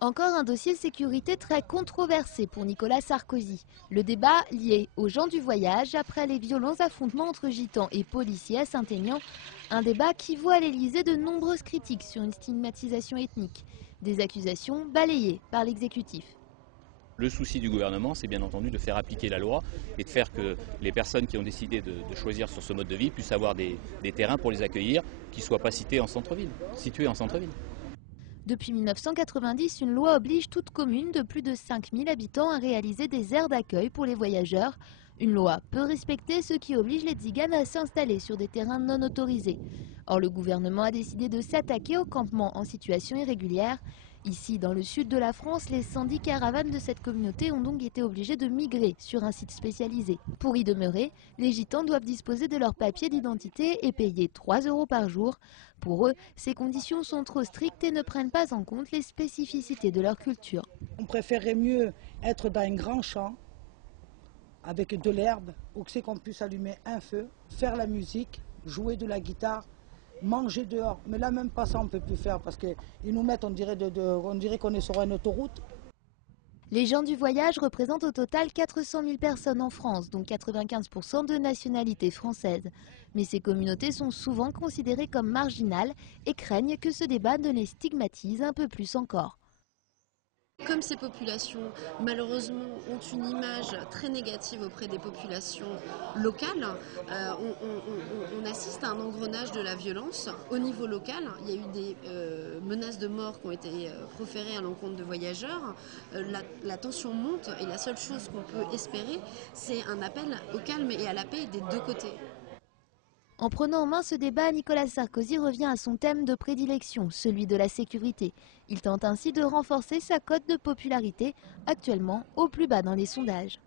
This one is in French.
Encore un dossier de sécurité très controversé pour Nicolas Sarkozy. Le débat lié aux gens du voyage après les violents affrontements entre gitans et policiers à Saint-Aignan. Un débat qui voit à l'Élysée de nombreuses critiques sur une stigmatisation ethnique. Des accusations balayées par l'exécutif. Le souci du gouvernement, c'est bien entendu de faire appliquer la loi et de faire que les personnes qui ont décidé de choisir sur ce mode de vie puissent avoir des terrains pour les accueillir qui ne soient pas situés en centre-ville. Depuis 1990, une loi oblige toute commune de plus de 5000 habitants à réaliser des aires d'accueil pour les voyageurs. Une loi peu respectée, ce qui oblige les tziganes à s'installer sur des terrains non autorisés. Or, le gouvernement a décidé de s'attaquer aux campements en situation irrégulière. Ici, dans le sud de la France, les 110 caravanes de cette communauté ont donc été obligées de migrer sur un site spécialisé. Pour y demeurer, les gitans doivent disposer de leur papier d'identité et payer 3 € par jour. Pour eux, ces conditions sont trop strictes et ne prennent pas en compte les spécificités de leur culture. On préférerait mieux être dans un grand champ avec de l'herbe où c'est qu'on puisse allumer un feu, faire la musique, jouer de la guitare, manger dehors. Mais là, même pas ça, on ne peut plus faire parce qu'ils nous mettent, on dirait qu'on est sur une autoroute. Les gens du voyage représentent au total 400 000 personnes en France, dont 95% de nationalité française. Mais ces communautés sont souvent considérées comme marginales et craignent que ce débat ne les stigmatise un peu plus encore. Comme ces populations, malheureusement, ont une image très négative auprès des populations locales, on assiste à un engrenage de la violence au niveau local. Il y a eu des menaces de mort qui ont été proférées à l'encontre de voyageurs. La tension monte et la seule chose qu'on peut espérer, c'est un appel au calme et à la paix des deux côtés. En prenant en main ce débat, Nicolas Sarkozy revient à son thème de prédilection, celui de la sécurité. Il tente ainsi de renforcer sa cote de popularité, actuellement au plus bas dans les sondages.